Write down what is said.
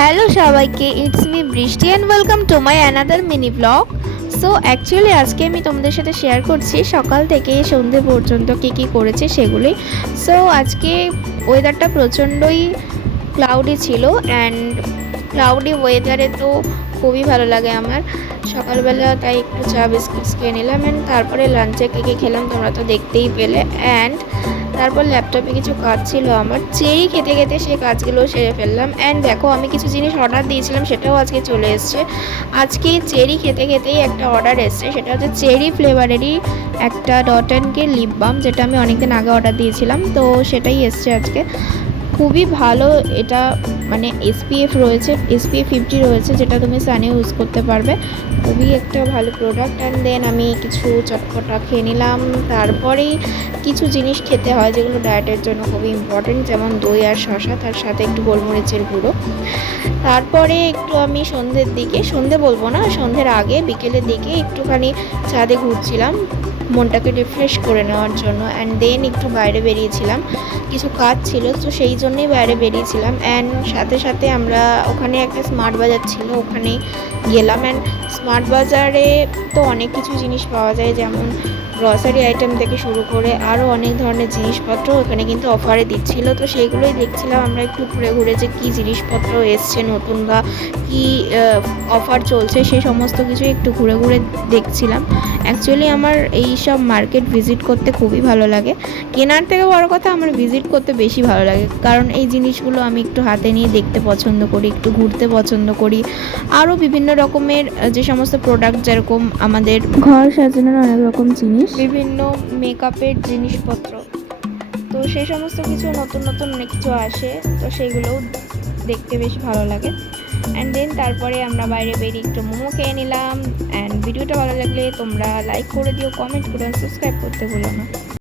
Hello সবাইকে, it's me বৃষ্টি and welcome to my another mini blog. So actually আজকে আমি তোমাদের সাথে শেয়ার করছি সকাল থেকে সন্ধে পর্যন্ত কী করেছে সেগুলি। সো আজকে ওয়েদারটা প্রচণ্ডই ক্লাউডি ছিল, অ্যান্ড ক্লাউডি ওয়েদারে তো খুবই ভালো লাগে আমার। সকালবেলা তাই একটু চা বিস্কিটস খেয়ে নিলাম, অ্যান্ড তারপরে লাঞ্চে কী খেলাম তোমরা তো দেখতেই পেলে। অ্যান্ড তারপর ল্যাপটপে কিছু কাজ ছিল আমার, চেরি খেতে খেতে সেই কাজগুলো সেরে ফেললাম। অ্যান্ড দেখো, আমি কিছু জিনিস অর্ডার দিয়েছিলাম সেটাও আজকে চলে এসছে। আজকে চেরি খেতে খেতেই একটা অর্ডার এসছে, সেটা হচ্ছে চেরি ফ্লেভারেরই একটা dot and K lip balm, যেটা আমি অনেকদিন আগে অর্ডার দিয়েছিলাম, তো সেটাই এসছে আজকে। খুবই ভালো এটা, মানে এসপিএফ রয়েছে, এসপিএফ 50 রয়েছে, যেটা তুমি সানে ইউজ করতে পারবে। খুবই একটা ভালো প্রোডাক্ট। অ্যান্ড দেন আমি কিছু চটপটা খেয়ে নিলাম। তারপরেই কিছু জিনিস খেতে হয় যেগুলো ডায়েটের জন্য খুবই ইম্পর্টেন্ট, যেমন দই আর শশা, তার সাথে একটু গোলমরিচের গুঁড়ো। তারপরে একটু আমি সন্ধ্যের দিকে, সন্ধে বলবো না, সন্ধ্যের আগে বিকেলের দিকে একটুখানি ছাদে ঘুরছিলাম মনটাকে রিফ্রেশ করে নেওয়ার জন্য। অ্যান্ড দেন একটু বাইরে বেরিয়েছিলাম, কিছু কাজ ছিল, তো সেই জন্যই বাইরে বেরিয়েছিলাম। অ্যান্ড সাথে সাথে আমরা ওখানে একটা স্মার্ট বাজার ছিল, ওখানে গেলাম। অ্যান্ড স্মার্ট বাজারে তো অনেক কিছু জিনিস পাওয়া যায়, যেমন গ্রসারি আইটেম থেকে শুরু করে আরও অনেক ধরনের জিনিসপত্র ওখানে কিন্তু অফারে দিচ্ছিল, তো সেইগুলোই দেখছিলাম আমরা একটু ঘুরে ঘুরে, যে কী জিনিসপত্র এসছে নতুন বা কী অফার চলছে, সেই সমস্ত কিছু একটু ঘুরে ঘুরে দেখছিলাম। অ্যাকচুয়ালি আমার এই সব মার্কেট ভিজিট করতে খুবই ভালো লাগে, কেনার থেকে বড় কথা আমার ভিজিট করতে বেশি ভালো লাগে, কারণ এই জিনিসগুলো আমি একটু হাতে নিয়ে দেখতে পছন্দ করি, একটু ঘুরতে পছন্দ করি। আরও বিভিন্ন রকমের যে সমস্ত প্রোডাক্ট, যেরকম আমাদের ঘর সাজানোর অনেক রকম জিনিস, বিভিন্ন মেকআপের জিনিসপত্র, তো সেই সমস্ত কিছু নতুন নতুন অনেক কিছু আসে, তো সেগুলোও দেখতে বেশ ভালো লাগে। অ্যান্ড দেন তারপরে আমরা বাইরে বেরিয়ে একটু মোমো খেয়ে নিলাম। অ্যান্ড ভিডিওটা ভালো লাগলে তোমরা লাইক করে দিও, কমেন্ট করে, সাবস্ক্রাইব করতে ভুলো না।